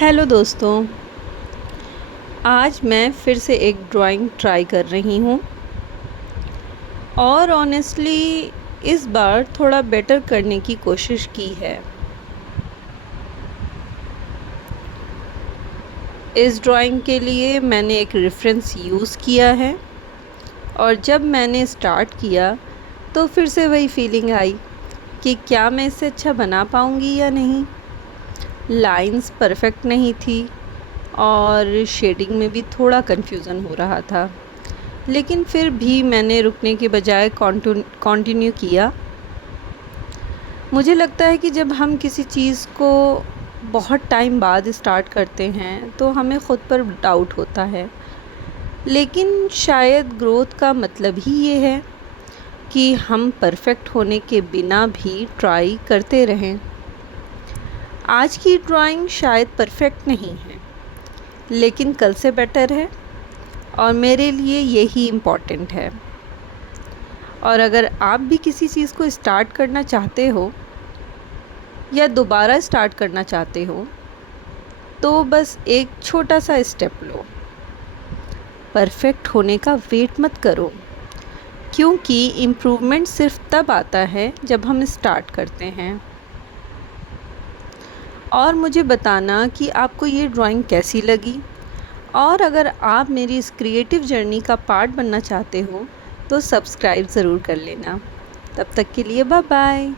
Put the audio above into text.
Hello दोस्तों, आज मैं फिर से एक ड्राइंग ट्राई कर रही हूँ और ऑनेस्टली इस बार थोड़ा बेटर करने की कोशिश की है। इस ड्राइंग के लिए मैंने एक रेफरेंस यूज़ किया है और जब मैंने स्टार्ट किया तो फिर से वही फीलिंग आई कि क्या मैं इससे अच्छा बना पाऊँगी या नहीं। लाइंस परफेक्ट नहीं थी और शेडिंग में भी थोड़ा कन्फ्यूज़न हो रहा था, लेकिन फिर भी मैंने रुकने के बजाय कंटिन्यू किया। मुझे लगता है कि जब हम किसी चीज़ को बहुत टाइम बाद स्टार्ट करते हैं तो हमें ख़ुद पर डाउट होता है, लेकिन शायद ग्रोथ का मतलब ही ये है कि हम परफेक्ट होने के बिना भी ट्राई करते रहें। आज की ड्राइंग शायद परफेक्ट नहीं है, लेकिन कल से बेटर है और मेरे लिए यही इम्पॉर्टेंट है। और अगर आप भी किसी चीज़ को स्टार्ट करना चाहते हो या दोबारा स्टार्ट करना चाहते हो तो बस एक छोटा सा स्टेप लो। परफेक्ट होने का वेट मत करो, क्योंकि इम्प्रूवमेंट सिर्फ तब आता है जब हम स्टार्ट करते हैं। और मुझे बताना कि आपको ये ड्राइंग कैसी लगी, और अगर आप मेरी इस क्रिएटिव जर्नी का पार्ट बनना चाहते हो तो सब्सक्राइब ज़रूर कर लेना। तब तक के लिए बाय बाय।